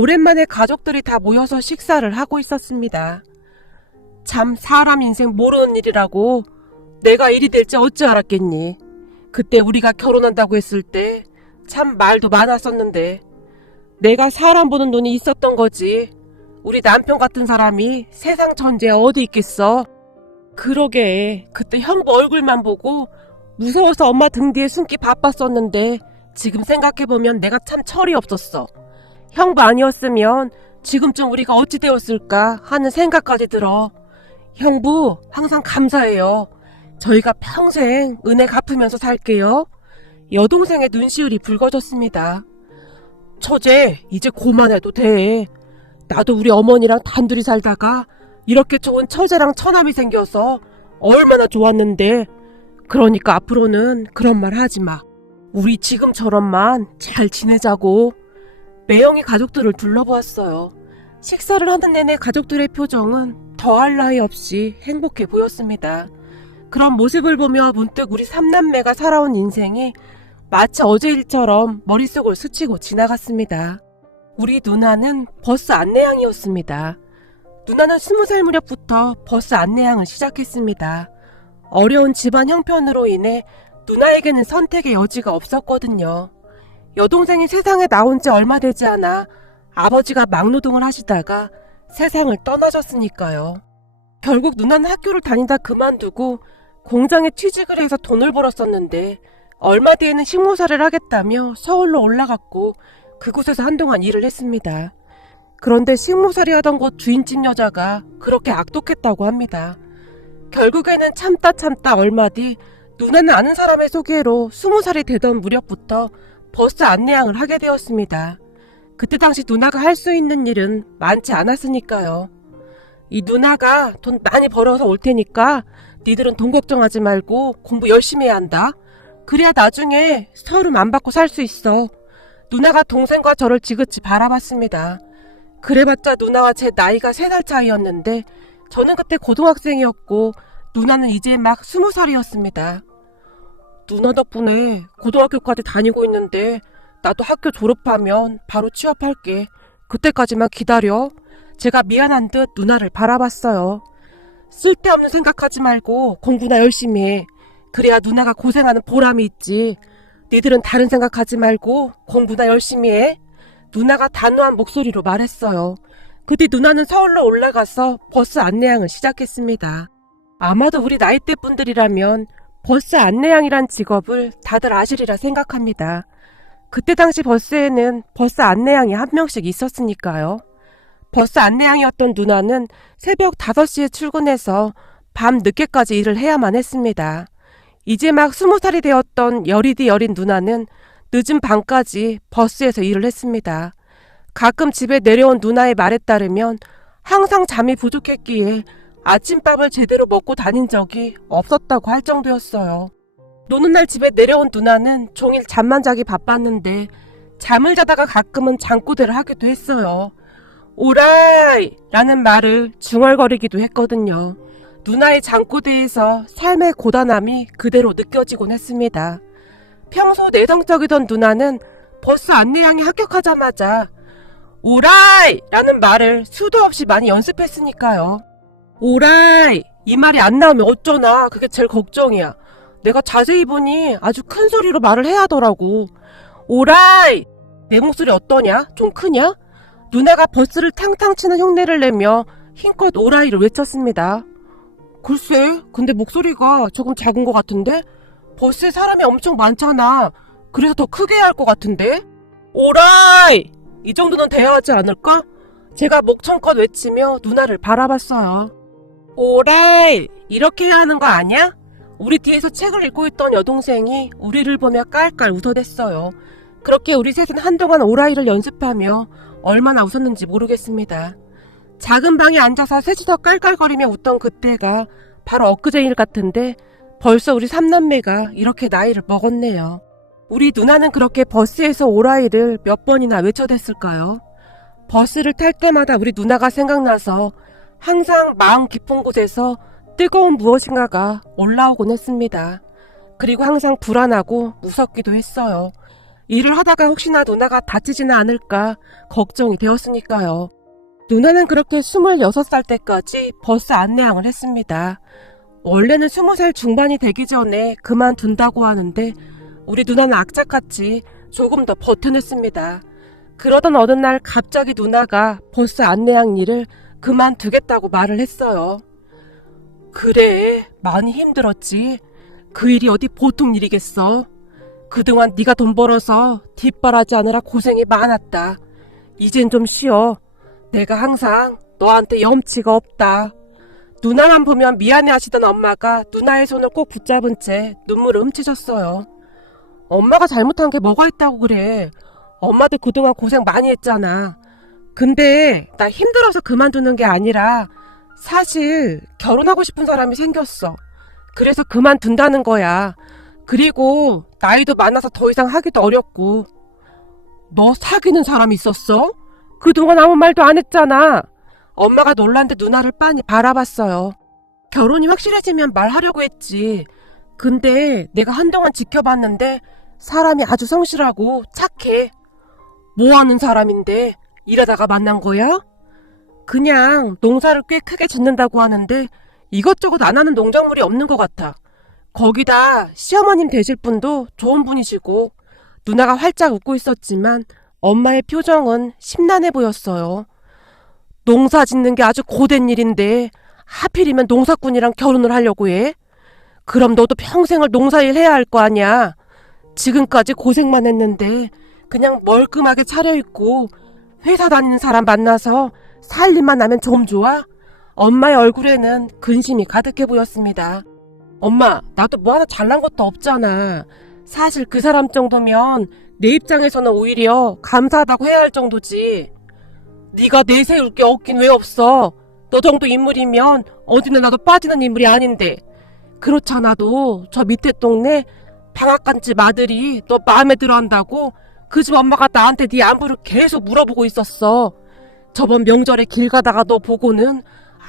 오랜만에 가족들이 다 모여서 식사를 하고 있었습니다. 참 사람 인생 모르는 일이라고. 내가 일이 될지 어찌 알았겠니. 그때 우리가 결혼한다고 했을 때 참 말도 많았었는데 내가 사람 보는 눈이 있었던 거지. 우리 남편 같은 사람이 세상 천지에 어디 있겠어. 그러게 그때 형부 얼굴만 보고 무서워서 엄마 등 뒤에 숨기 바빴었는데 지금 생각해보면 내가 참 철이 없었어. 형부 아니었으면 지금쯤 우리가 어찌 되었을까 하는 생각까지 들어. 형부 항상 감사해요. 저희가 평생 은혜 갚으면서 살게요. 여동생의 눈시울이 붉어졌습니다. 처제 이제 고만해도 돼. 나도 우리 어머니랑 단둘이 살다가 이렇게 좋은 처제랑 처남이 생겨서 얼마나 좋았는데. 그러니까 앞으로는 그런 말 하지 마. 우리 지금처럼만 잘 지내자고. 매형이 가족들을 둘러보았어요. 식사를 하는 내내 가족들의 표정은 더할 나위 없이 행복해 보였습니다. 그런 모습을 보며 문득 우리 삼남매가 살아온 인생이 마치 어제 일처럼 머릿속을 스치고 지나갔습니다. 우리 누나는 버스 안내양이었습니다. 누나는 20살 무렵부터 버스 안내양을 시작했습니다. 어려운 집안 형편으로 인해 누나에게는 선택의 여지가 없었거든요. 여동생이 세상에 나온 지 얼마 되지 않아 아버지가 막노동을 하시다가 세상을 떠나셨으니까요. 결국 누나는 학교를 다니다 그만두고 공장에 취직을 해서 돈을 벌었었는데 얼마 뒤에는 식모사를 하겠다며 서울로 올라갔고 그곳에서 한동안 일을 했습니다. 그런데 식모살이 하던 곳 주인집 여자가 그렇게 악독했다고 합니다. 결국에는 참다 얼마 뒤 누나는 아는 사람의 소개로 20살이 되던 무렵부터 버스 안내양을 하게 되었습니다. 그때 당시 누나가 할 수 있는 일은 많지 않았으니까요. 이 누나가 돈 많이 벌어서 올 테니까 니들은 돈 걱정하지 말고 공부 열심히 해야 한다. 그래야 나중에 서름 안 받고 살 수 있어. 누나가 동생과 저를 지그치 바라봤습니다. 그래봤자 누나와 제 나이가 3살 차이였는데 저는 그때 고등학생이었고 누나는 이제 막 20살이었습니다. 누나 덕분에 고등학교까지 다니고 있는데 나도 학교 졸업하면 바로 취업할게. 그때까지만 기다려. 제가 미안한 듯 누나를 바라봤어요. 쓸데없는 생각하지 말고 공부나 열심히 해. 그래야 누나가 고생하는 보람이 있지. 니들은 다른 생각하지 말고 공부나 열심히 해. 누나가 단호한 목소리로 말했어요. 그 뒤 누나는 서울로 올라가서 버스 안내양을 시작했습니다. 아마도 우리 나이대 분들이라면 버스 안내양이란 직업을 다들 아시리라 생각합니다. 그때 당시 버스에는 버스 안내양이 한 명씩 있었으니까요. 버스 안내양이었던 누나는 새벽 5시에 출근해서 밤 늦게까지 일을 해야만 했습니다. 이제 막 20살이 되었던 여리디 여린 누나는 늦은 밤까지 버스에서 일을 했습니다. 가끔 집에 내려온 누나의 말에 따르면 항상 잠이 부족했기에 아침밥을 제대로 먹고 다닌 적이 없었다고 할 정도였어요. 노는 날 집에 내려온 누나는 종일 잠만 자기 바빴는데 잠을 자다가 가끔은 잠꼬대를 하기도 했어요. 오라이! 라는 말을 중얼거리기도 했거든요. 누나의 잠꼬대에서 삶의 고단함이 그대로 느껴지곤 했습니다. 평소 내성적이던 누나는 버스 안내양이 합격하자마자 오라이! 라는 말을 수도 없이 많이 연습했으니까요. 오라이! 이 말이 안 나오면 어쩌나. 그게 제일 걱정이야. 내가 자세히 보니 아주 큰 소리로 말을 해야 하더라고. 오라이! 내 목소리 어떠냐? 좀 크냐? 누나가 버스를 탕탕 치는 흉내를 내며 힘껏 오라이를 외쳤습니다. 글쎄, 근데 목소리가 조금 작은 것 같은데? 버스에 사람이 엄청 많잖아. 그래서 더 크게 해야 할 것 같은데? 오라이! 이 정도는 돼야 하지 않을까? 제가 목청껏 외치며 누나를 바라봤어요. 오라이! 이렇게 해야 하는 거 아니야? 우리 뒤에서 책을 읽고 있던 여동생이 우리를 보며 깔깔 웃어댔어요. 그렇게 우리 셋은 한동안 오라이를 연습하며 얼마나 웃었는지 모르겠습니다. 작은 방에 앉아서 셋이서 깔깔거리며 웃던 그때가 바로 엊그제 일 같은데 벌써 우리 삼남매가 이렇게 나이를 먹었네요. 우리 누나는 그렇게 버스에서 오라이를 몇 번이나 외쳐댔을까요? 버스를 탈 때마다 우리 누나가 생각나서 항상 마음 깊은 곳에서 뜨거운 무엇인가가 올라오곤 했습니다. 그리고 항상 불안하고 무섭기도 했어요. 일을 하다가 혹시나 누나가 다치지는 않을까 걱정이 되었으니까요. 누나는 그렇게 26살 때까지 버스 안내양을 했습니다. 원래는 20살 중반이 되기 전에 그만둔다고 하는데 우리 누나는 악착같이 조금 더 버텨냈습니다. 그러던 어느 날 갑자기 누나가 버스 안내양 일을 그만두겠다고 말을 했어요. 그래, 많이 힘들었지. 그 일이 어디 보통 일이겠어. 그동안 네가 돈 벌어서 뒷바라지하느라 고생이 많았다. 이젠 좀 쉬어. 내가 항상 너한테 염치가 없다. 누나만 보면 미안해하시던 엄마가 누나의 손을 꼭 붙잡은 채 눈물을 훔치셨어요. 엄마가 잘못한 게 뭐가 있다고 그래. 엄마도 그동안 고생 많이 했잖아. 근데 나 힘들어서 그만두는 게 아니라 사실 결혼하고 싶은 사람이 생겼어. 그래서 그만둔다는 거야. 그리고 나이도 많아서 더 이상 하기도 어렵고. 너 사귀는 사람 있었어? 그동안 아무 말도 안 했잖아. 엄마가 놀란 데 누나를 빤히 바라봤어요. 결혼이 확실해지면 말하려고 했지. 근데 내가 한동안 지켜봤는데 사람이 아주 성실하고 착해. 뭐 하는 사람인데 일하다가 만난 거야? 그냥 농사를 꽤 크게 짓는다고 하는데 이것저것 안 하는 농작물이 없는 것 같아. 거기다 시어머님 되실 분도 좋은 분이시고. 누나가 활짝 웃고 있었지만 엄마의 표정은 심란해 보였어요. 농사 짓는 게 아주 고된 일인데 하필이면 농사꾼이랑 결혼을 하려고 해? 그럼 너도 평생을 농사일 해야 할 거 아니야. 지금까지 고생만 했는데 그냥 멀끔하게 차려입고 회사 다니는 사람 만나서 살림만 하면 좀 좋아? 엄마의 얼굴에는 근심이 가득해 보였습니다. 엄마, 나도 뭐 하나 잘난 것도 없잖아. 사실 그 사람 정도면 내 입장에서는 오히려 감사하다고 해야 할 정도지. 네가 내세울 게 없긴 왜 없어. 너 정도 인물이면 어디나 나도 빠지는 인물이 아닌데. 그렇잖아도 저 밑에 동네 방앗간집 아들이 너 마음에 들어 한다고 그 집 엄마가 나한테 네 안부를 계속 물어보고 있었어. 저번 명절에 길 가다가 너 보고는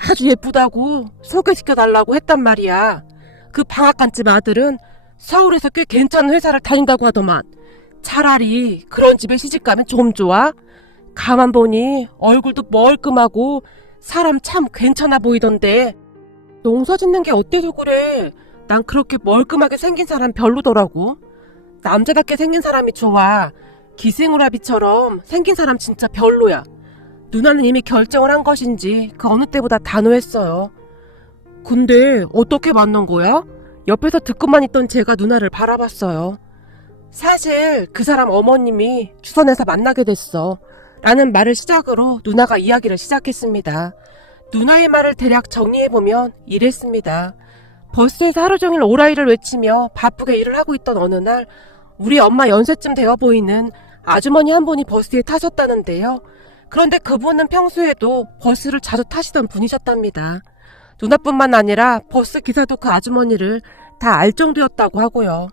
아주 예쁘다고 소개시켜달라고 했단 말이야. 그 방앗간집 아들은 서울에서 꽤 괜찮은 회사를 다닌다고 하더만. 차라리 그런 집에 시집가면 좀 좋아? 가만 보니 얼굴도 멀끔하고 사람 참 괜찮아 보이던데. 농사 짓는 게 어때서 그래. 난 그렇게 멀끔하게 생긴 사람 별로더라고. 남자답게 생긴 사람이 좋아. 기생오라비처럼 생긴 사람 진짜 별로야. 누나는 이미 결정을 한 것인지 그 어느 때보다 단호했어요. 근데 어떻게 만난 거야? 옆에서 듣고만 있던 제가 누나를 바라봤어요. 사실 그 사람 어머님이 추선해서 만나게 됐어. 라는 말을 시작으로 누나가 이야기를 시작했습니다. 누나의 말을 대략 정리해보면 이랬습니다. 버스에서 하루 종일 오라이를 외치며 바쁘게 일을 하고 있던 어느 날 우리 엄마 연세쯤 되어 보이는 아주머니 한 분이 버스에 타셨다는데요. 그런데 그분은 평소에도 버스를 자주 타시던 분이셨답니다. 누나뿐만 아니라 버스 기사도 그 아주머니를 다 알 정도였다고 하고요.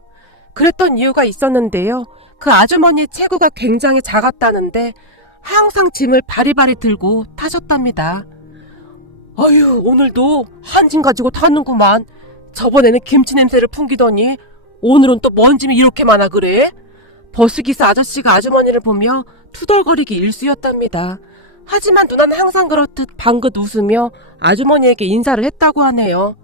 그랬던 이유가 있었는데요. 그 아주머니의 체구가 굉장히 작았다는데 항상 짐을 바리바리 들고 타셨답니다. 아유, 오늘도 한 짐 가지고 타는구만. 저번에는 김치 냄새를 풍기더니 오늘은 또 뭔 짐이 이렇게 많아 그래? 버스기사 아저씨가 아주머니를 보며 투덜거리기 일쑤였답니다. 하지만 누나는 항상 그렇듯 방긋 웃으며 아주머니에게 인사를 했다고 하네요.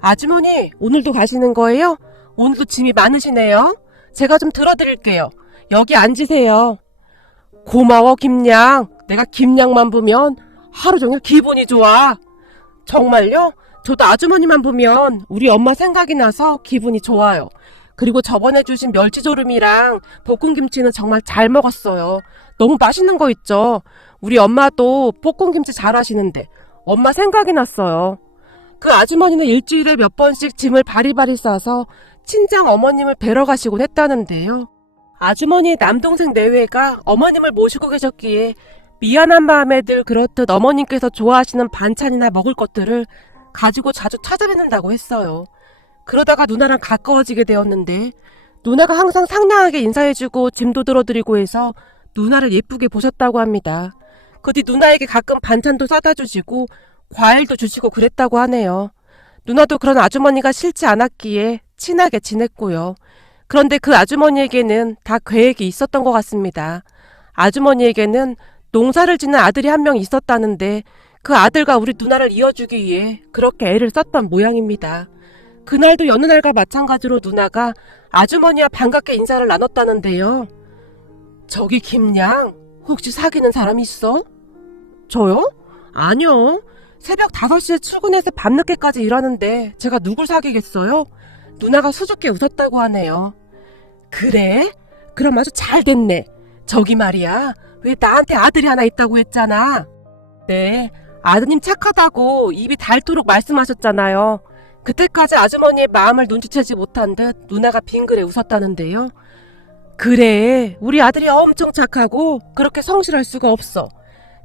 아주머니, 오늘도 가시는 거예요? 오늘도 짐이 많으시네요. 제가 좀 들어드릴게요. 여기 앉으세요. 고마워, 김양. 내가 김양만 보면 하루 종일 기분이 좋아. 정말요? 저도 아주머니만 보면 우리 엄마 생각이 나서 기분이 좋아요. 그리고 저번에 주신 멸치조림이랑 볶음김치는 정말 잘 먹었어요. 너무 맛있는 거 있죠? 우리 엄마도 볶음김치 잘 하시는데 엄마 생각이 났어요. 그 아주머니는 일주일에 몇 번씩 짐을 바리바리 싸서 친정 어머님을 뵈러 가시곤 했다는데요. 아주머니의 남동생 내외가 어머님을 모시고 계셨기에 미안한 마음에 늘 그렇듯 어머님께서 좋아하시는 반찬이나 먹을 것들을 가지고 자주 찾아뵙는다고 했어요. 그러다가 누나랑 가까워지게 되었는데 누나가 항상 상냥하게 인사해주고 짐도 들어드리고 해서 누나를 예쁘게 보셨다고 합니다. 그 뒤 누나에게 가끔 반찬도 싸다 주시고 과일도 주시고 그랬다고 하네요. 누나도 그런 아주머니가 싫지 않았기에 친하게 지냈고요. 그런데 그 아주머니에게는 다 계획이 있었던 것 같습니다. 아주머니에게는 농사를 짓는 아들이 한 명 있었다는데 그 아들과 우리 누나를 이어주기 위해 그렇게 애를 썼던 모양입니다. 그날도 여느 날과 마찬가지로 누나가 아주머니와 반갑게 인사를 나눴다는데요. 저기 김양, 혹시 사귀는 사람 있어? 저요? 아니요. 새벽 5시에 출근해서 밤늦게까지 일하는데 제가 누굴 사귀겠어요? 누나가 수줍게 웃었다고 하네요. 그래? 그럼 아주 잘 됐네. 저기 말이야, 왜 나한테 아들이 하나 있다고 했잖아. 네, 아드님 착하다고 입이 닳도록 말씀하셨잖아요. 그때까지 아주머니의 마음을 눈치채지 못한 듯 누나가 빙그레 웃었다는데요. 그래, 우리 아들이 엄청 착하고 그렇게 성실할 수가 없어.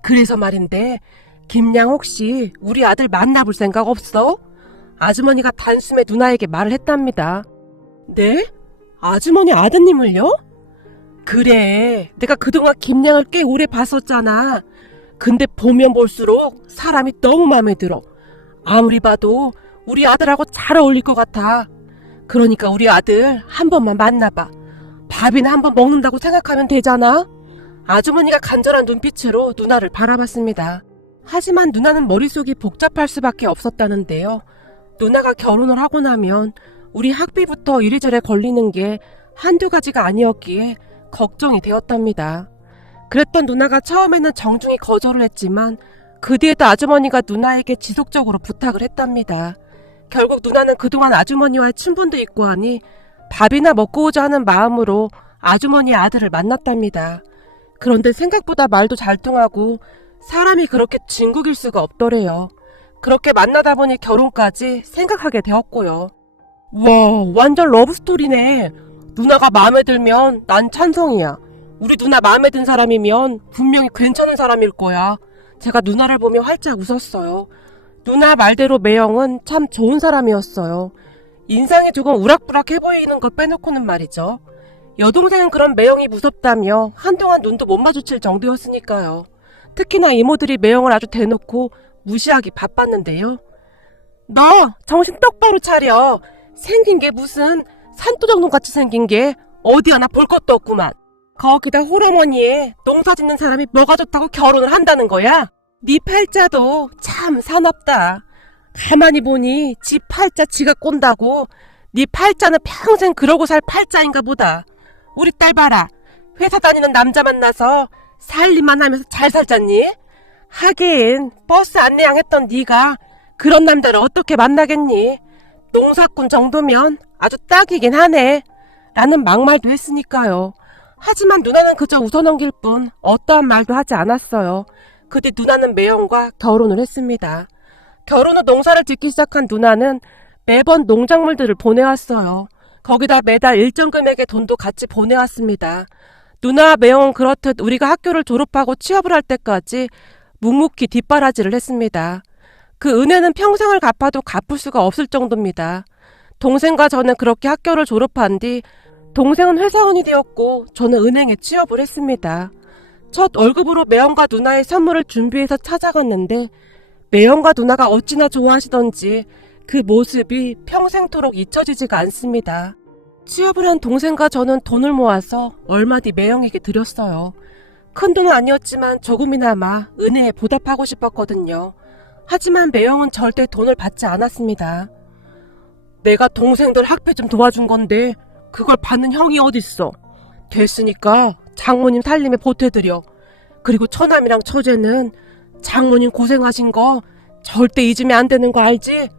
그래서 말인데 김양 혹시 우리 아들 만나볼 생각 없어? 아주머니가 단숨에 누나에게 말을 했답니다. 네? 아주머니 아드님을요? 그래, 내가 그동안 김양을 꽤 오래 봤었잖아. 근데 보면 볼수록 사람이 너무 마음에 들어. 아무리 봐도 우리 아들하고 잘 어울릴 것 같아. 그러니까 우리 아들 한 번만 만나봐. 밥이나 한 번 먹는다고 생각하면 되잖아. 아주머니가 간절한 눈빛으로 누나를 바라봤습니다. 하지만 누나는 머릿속이 복잡할 수밖에 없었다는데요. 누나가 결혼을 하고 나면 우리 학비부터 이리저리 걸리는 게 한두 가지가 아니었기에 걱정이 되었답니다. 그랬던 누나가 처음에는 정중히 거절을 했지만 그 뒤에도 아주머니가 누나에게 지속적으로 부탁을 했답니다. 결국 누나는 그동안 아주머니와의 친분도 있고 하니 밥이나 먹고 오자 하는 마음으로 아주머니의 아들을 만났답니다. 그런데 생각보다 말도 잘 통하고 사람이 그렇게 진국일 수가 없더래요. 그렇게 만나다 보니 결혼까지 생각하게 되었고요. 와, 완전 러브스토리네. 누나가 마음에 들면 난 찬성이야. 우리 누나 마음에 든 사람이면 분명히 괜찮은 사람일 거야. 제가 누나를 보며 활짝 웃었어요. 누나 말대로 매형은 참 좋은 사람이었어요. 인상이 조금 우락부락해 보이는 것 빼놓고는 말이죠. 여동생은 그런 매형이 무섭다며 한동안 눈도 못 마주칠 정도였으니까요. 특히나 이모들이 매형을 아주 대놓고 무시하기 바빴는데요. 너 정신 똑바로 차려. 생긴 게 무슨 산도정돈같이 생긴 게 어디 하나 볼 것도 없구만. 거기다 홀어머니에 농사 짓는 사람이 뭐가 좋다고 결혼을 한다는 거야? 네 팔자도 참 사납다. 가만히 보니 지 팔자 지가 꼰다고. 네 팔자는 평생 그러고 살 팔자인가 보다. 우리 딸 봐라. 회사 다니는 남자 만나서 살림만 하면서 잘 살잖니? 하긴 버스 안내양 했던 네가 그런 남자를 어떻게 만나겠니? 농사꾼 정도면 아주 딱이긴 하네. 라는 막말도 했으니까요. 하지만 누나는 그저 웃어넘길 뿐 어떠한 말도 하지 않았어요. 그뒤 누나는 매형과 결혼을 했습니다. 결혼 후 농사를 짓기 시작한 누나는 매번 농작물들을 보내왔어요. 거기다 매달 일정 금액의 돈도 같이 보내왔습니다. 누나와 매형은 그렇듯 우리가 학교를 졸업하고 취업을 할 때까지 묵묵히 뒷바라지를 했습니다. 그 은혜는 평생을 갚아도 갚을 수가 없을 정도입니다. 동생과 저는 그렇게 학교를 졸업한 뒤 동생은 회사원이 되었고 저는 은행에 취업을 했습니다. 첫 월급으로 매형과 누나의 선물을 준비해서 찾아갔는데 매형과 누나가 어찌나 좋아하시던지 그 모습이 평생토록 잊혀지지가 않습니다. 취업을 한 동생과 저는 돈을 모아서 얼마 뒤 매형에게 드렸어요. 큰 돈은 아니었지만 조금이나마 은혜에 보답하고 싶었거든요. 하지만 매형은 절대 돈을 받지 않았습니다. 내가 동생들 학비 좀 도와준 건데 그걸 받는 형이 어딨어. 됐으니까 장모님 살림에 보태드려. 그리고 처남이랑 처제는 장모님 고생하신 거 절대 잊으면 안 되는 거 알지?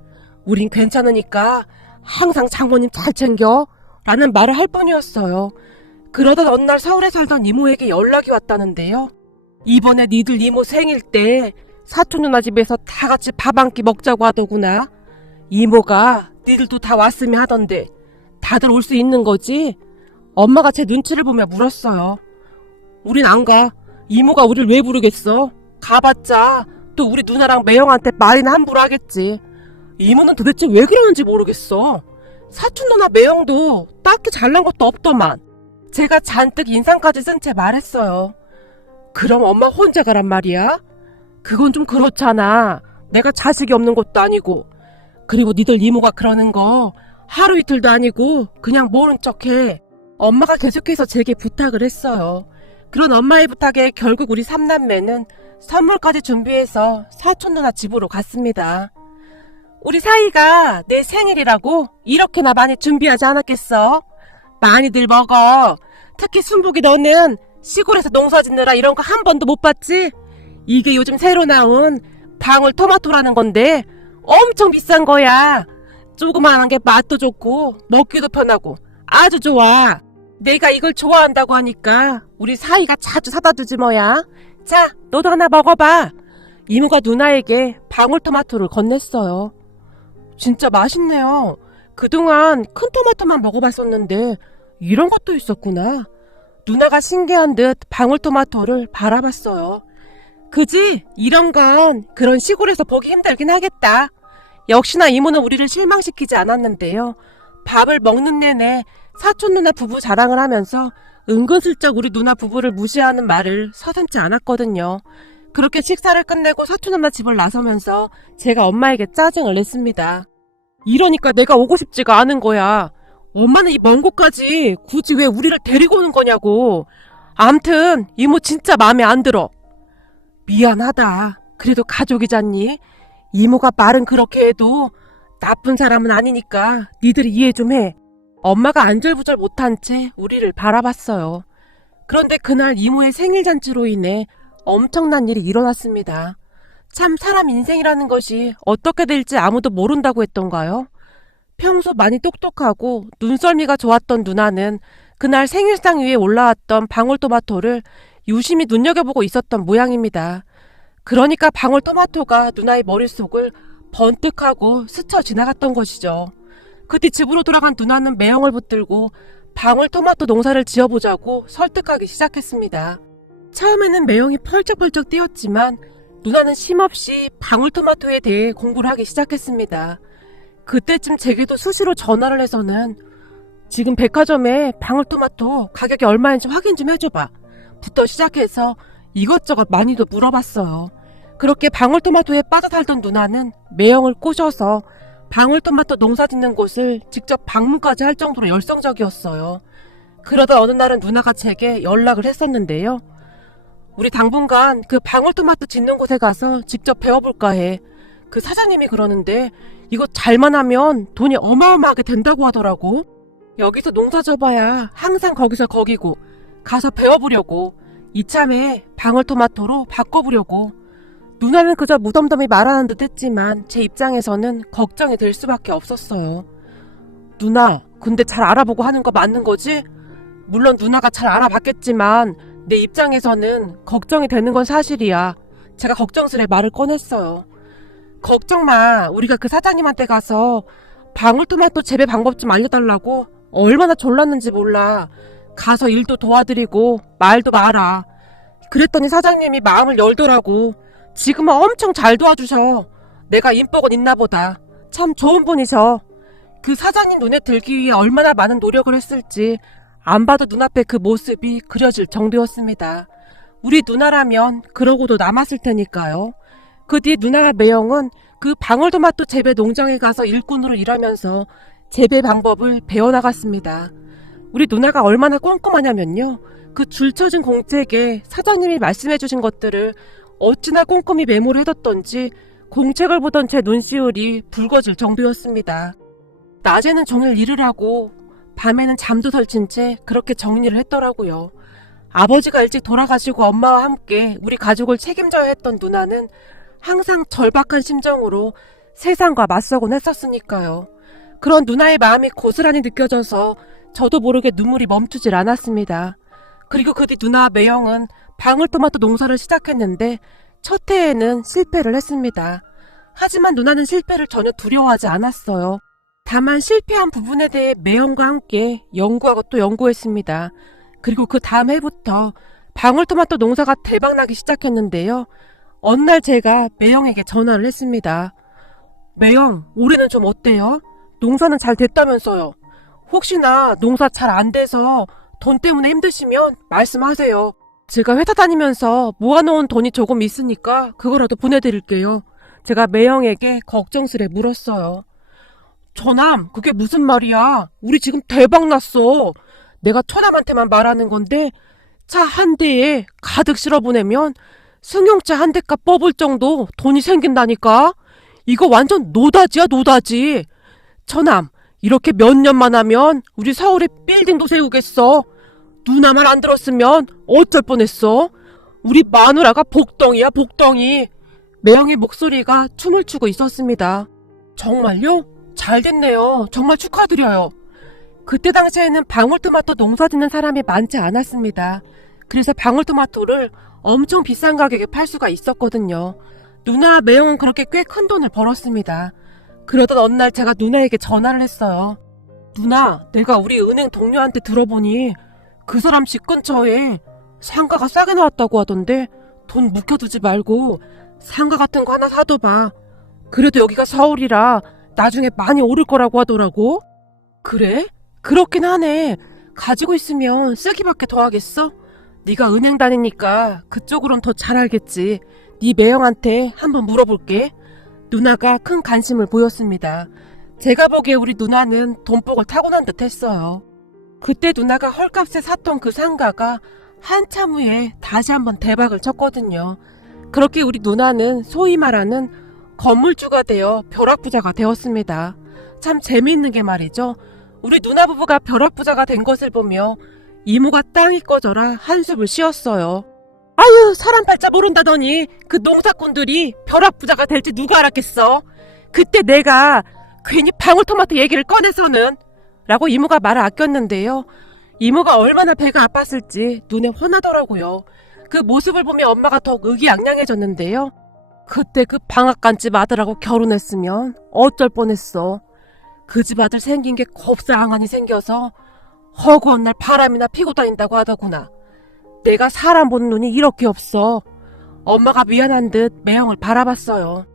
우린 괜찮으니까 항상 장모님 잘 챙겨 라는 말을 할 뿐이었어요. 그러던 어느 날 서울에 살던 이모에게 연락이 왔다는데요. 이번에 니들 이모 생일 때 사촌 누나 집에서 다 같이 밥 한 끼 먹자고 하더구나. 이모가 니들도 다 왔으면 하던데 다들 올 수 있는 거지? 엄마가 제 눈치를 보며 물었어요. 우린 안 가. 이모가 우릴 왜 부르겠어? 가봤자 또 우리 누나랑 매형한테 말이나 함부로 하겠지. 이모는 도대체 왜 그러는지 모르겠어. 사촌 누나 매형도 딱히 잘난 것도 없더만. 제가 잔뜩 인상까지 쓴 채 말했어요. 그럼 엄마 혼자 가란 말이야? 그건 좀 그렇잖아. 내가 자식이 없는 것도 아니고. 그리고 니들 이모가 그러는 거 하루 이틀도 아니고 그냥 모른 척해. 엄마가 계속해서 제게 부탁을 했어요. 그런 엄마의 부탁에 결국 우리 삼남매는 선물까지 준비해서 사촌 누나 집으로 갔습니다. 우리 사이가 내 생일이라고 이렇게나 많이 준비하지 않았겠어? 많이들 먹어. 특히 순복이 너는 시골에서 농사 짓느라 이런 거 한 번도 못 봤지? 이게 요즘 새로 나온 방울토마토라는 건데 엄청 비싼 거야. 조그만한 게 맛도 좋고 먹기도 편하고 아주 좋아. 내가 이걸 좋아한다고 하니까 우리 사이가 자주 사다 주지 뭐야. 자, 너도 하나 먹어봐. 이모가 누나에게 방울토마토를 건넸어요. 진짜 맛있네요. 그동안 큰 토마토만 먹어봤었는데 이런 것도 있었구나. 누나가 신기한 듯 방울토마토를 바라봤어요. 그지? 이런 건 그런 시골에서 보기 힘들긴 하겠다. 역시나 이모는 우리를 실망시키지 않았는데요. 밥을 먹는 내내 사촌 누나 부부 자랑을 하면서 은근슬쩍 우리 누나 부부를 무시하는 말을 서슴지 않았거든요. 그렇게 식사를 끝내고 사촌 누나 집을 나서면서 제가 엄마에게 짜증을 냈습니다. 이러니까 내가 오고 싶지가 않은 거야. 엄마는 이 먼 곳까지 굳이 왜 우리를 데리고 오는 거냐고. 암튼 이모 진짜 마음에 안 들어. 미안하다. 그래도 가족이잖니. 이모가 말은 그렇게 해도 나쁜 사람은 아니니까 니들이 이해 좀 해. 엄마가 안절부절 못한 채 우리를 바라봤어요. 그런데 그날 이모의 생일잔치로 인해 엄청난 일이 일어났습니다. 참 사람 인생이라는 것이 어떻게 될지 아무도 모른다고 했던가요? 평소 많이 똑똑하고 눈썰미가 좋았던 누나는 그날 생일상 위에 올라왔던 방울토마토를 유심히 눈여겨보고 있었던 모양입니다. 그러니까 방울토마토가 누나의 머릿속을 번뜩하고 스쳐 지나갔던 것이죠. 그뒤 집으로 돌아간 누나는 매형을 붙들고 방울토마토 농사를 지어보자고 설득하기 시작했습니다. 처음에는 매형이 펄쩍펄쩍 뛰었지만 누나는 쉼없이 방울토마토에 대해 공부를 하기 시작했습니다. 그때쯤 제게도 수시로 전화를 해서는 지금 백화점에 방울토마토 가격이 얼마인지 확인 좀 해줘봐 부터 시작해서 이것저것 많이도 물어봤어요. 그렇게 방울토마토에 빠져 살던 누나는 매형을 꼬셔서 방울토마토 농사 짓는 곳을 직접 방문까지 할 정도로 열성적이었어요. 그러다 어느 날은 누나가 제게 연락을 했었는데요. 우리 당분간 그 방울토마토 짓는 곳에 가서 직접 배워볼까 해. 그 사장님이 그러는데 이거 잘만 하면 돈이 어마어마하게 된다고 하더라고. 여기서 농사 져봐야 항상 거기서 거기고 가서 배워보려고 이참에 방울토마토로 바꿔보려고. 누나는 그저 무덤덤이 말하는 듯 했지만 제 입장에서는 걱정이 될 수밖에 없었어요. 누나, 근데 잘 알아보고 하는 거 맞는 거지? 물론 누나가 잘 알아봤겠지만 내 입장에서는 걱정이 되는 건 사실이야. 제가 걱정스레 말을 꺼냈어요. 걱정 마. 우리가 그 사장님한테 가서 방울토마토 재배 방법 좀 알려달라고 얼마나 졸랐는지 몰라. 가서 일도 도와드리고 말도 마라. 그랬더니 사장님이 마음을 열더라고. 지금은 엄청 잘 도와주셔. 내가 인복은 있나 보다. 참 좋은 분이셔. 그 사장님 눈에 들기 위해 얼마나 많은 노력을 했을지 안 봐도 눈앞에 그 모습이 그려질 정도였습니다. 우리 누나라면 그러고도 남았을 테니까요. 그 뒤 누나와 매형은 그 방울토마토 재배 농장에 가서 일꾼으로 일하면서 재배 방법을 배워나갔습니다. 우리 누나가 얼마나 꼼꼼하냐면요. 그 줄쳐진 공책에 사장님이 말씀해주신 것들을 어찌나 꼼꼼히 메모를 해뒀던지 공책을 보던 제 눈시울이 붉어질 정도였습니다. 낮에는 종일 일을 하고 밤에는 잠도 설친 채 그렇게 정리를 했더라고요. 아버지가 일찍 돌아가시고 엄마와 함께 우리 가족을 책임져야 했던 누나는 항상 절박한 심정으로 세상과 맞서곤 했었으니까요. 그런 누나의 마음이 고스란히 느껴져서 저도 모르게 눈물이 멈추질 않았습니다. 그리고 그 뒤 누나와 매형은 방울토마토 농사를 시작했는데 첫 해에는 실패를 했습니다. 하지만 누나는 실패를 전혀 두려워하지 않았어요. 다만 실패한 부분에 대해 매형과 함께 연구하고 또 연구했습니다. 그리고 그 다음 해부터 방울토마토 농사가 대박나기 시작했는데요. 어느 날 제가 매형에게 전화를 했습니다. 매형, 올해는 좀 어때요? 농사는 잘 됐다면서요. 혹시나 농사 잘 안 돼서 돈 때문에 힘드시면 말씀하세요. 제가 회사 다니면서 모아놓은 돈이 조금 있으니까 그거라도 보내드릴게요. 제가 매형에게 걱정스레 물었어요. 처남, 그게 무슨 말이야? 우리 지금 대박 났어. 내가 처남한테만 말하는 건데 차 한 대에 가득 실어 보내면 승용차 한 대값 뽑을 정도 돈이 생긴다니까? 이거 완전 노다지야, 노다지. 처남, 이렇게 몇 년만 하면 우리 서울에 빌딩도 세우겠어. 누나 말 안 들었으면 어쩔 뻔했어. 우리 마누라가 복덩이야, 복덩이. 매형의 목소리가 춤을 추고 있었습니다. 정말요? 잘 됐네요. 정말 축하드려요. 그때 당시에는 방울토마토 농사 짓는 사람이 많지 않았습니다. 그래서 방울토마토를 엄청 비싼 가격에 팔 수가 있었거든요. 누나 매형은 그렇게 꽤 큰 돈을 벌었습니다. 그러던 어느 날 제가 누나에게 전화를 했어요. 누나, 내가 우리 은행 동료한테 들어보니 그 사람 집 근처에 상가가 싸게 나왔다고 하던데 돈 묵혀두지 말고 상가 같은 거 하나 사둬봐. 그래도 여기가 서울이라 나중에 많이 오를 거라고 하더라고. 그래? 그렇긴 하네. 가지고 있으면 쓰기밖에 더 하겠어? 네가 은행 다니니까 그쪽으론 더 잘 알겠지. 네 매형한테 한번 물어볼게. 누나가 큰 관심을 보였습니다. 제가 보기에 우리 누나는 돈복을 타고난 듯 했어요. 그때 누나가 헐값에 샀던 그 상가가 한참 후에 다시 한번 대박을 쳤거든요. 그렇게 우리 누나는 소위 말하는 건물주가 되어 벼락부자가 되었습니다. 참 재미있는 게 말이죠. 우리 누나 부부가 벼락부자가 된 것을 보며 이모가 땅이 꺼져라 한숨을 쉬었어요. 아유, 사람 팔자 모른다더니 그 농사꾼들이 벼락부자가 될지 누가 알았겠어. 그때 내가 괜히 방울토마토 얘기를 꺼내서는 라고 이모가 말을 아꼈는데요. 이모가 얼마나 배가 아팠을지 눈에 훤하더라고요. 그 모습을 보며 엄마가 더욱 의기양양해졌는데요. 그때 그 방앗간집 아들하고 결혼했으면 어쩔 뻔했어. 그 집 아들 생긴 게 겁상하니 생겨서 허구한 날 바람이나 피고 다닌다고 하더구나. 내가 사람 보는 눈이 이렇게 없어. 엄마가 미안한 듯 매형을 바라봤어요.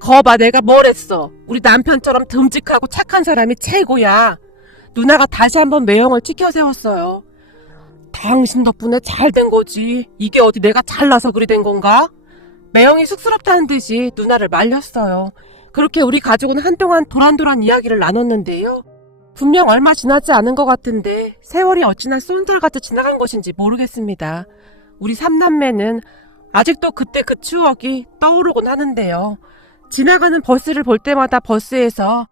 거봐, 내가 뭘 했어. 우리 남편처럼 듬직하고 착한 사람이 최고야. 누나가 다시 한번 매형을 치켜 세웠어요. 당신 덕분에 잘 된 거지. 이게 어디 내가 잘나서 그리 된 건가? 매형이 쑥스럽다는 듯이 누나를 말렸어요. 그렇게 우리 가족은 한동안 도란도란 이야기를 나눴는데요. 분명 얼마 지나지 않은 것 같은데 세월이 어찌나 쏜살같이 지나간 것인지 모르겠습니다. 우리 삼남매는 아직도 그때 그 추억이 떠오르곤 하는데요. 지나가는 버스를 볼 때마다 버스에서